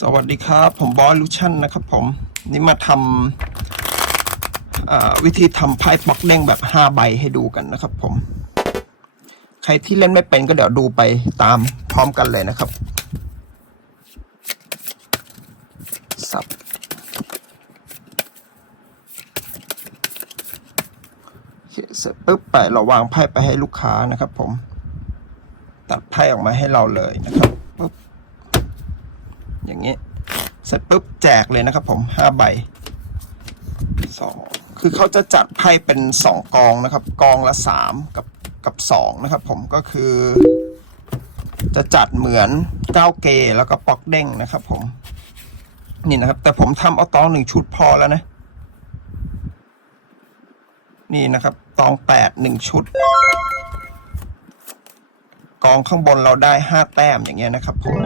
สวัสดีครับ ผมบอยลูชั่นนะครับผมนี่มาทำวิธีทำไพ่บล็อกเด้งแบบ 5 ใบให้ดูกันนะครับผม ใครที่เล่นไม่เป็นก็เดี๋ยวดูไปตามพร้อมกันเลยนะครับสับโอเคเสร็จปุ๊บไปเราวางไพ่ไปให้ลูกค้านะครับผม ตัดไพ่ออกมาให้เราเลยนะครับปุ๊บ อย่างนี้เสร็จปุ๊บแจกเลยนะครับผมห้าใบสองคือเขาจะจัดไพ่เป็นสองกองนะครับ กองละสามกับกับสองนะครับ ผมก็คือ จะจัดเหมือนเก้าเกแล้วก็ปอกเด้งนะครับ ผม นี่นะครับ แต่ผมทำเอาตองหนึ่งชุดพอแล้วนะ นี่นะครับ ตองแปดหนึ่งชุด กองข้างบนเราได้ห้าแต้มอย่างเงี้ยนะครับผม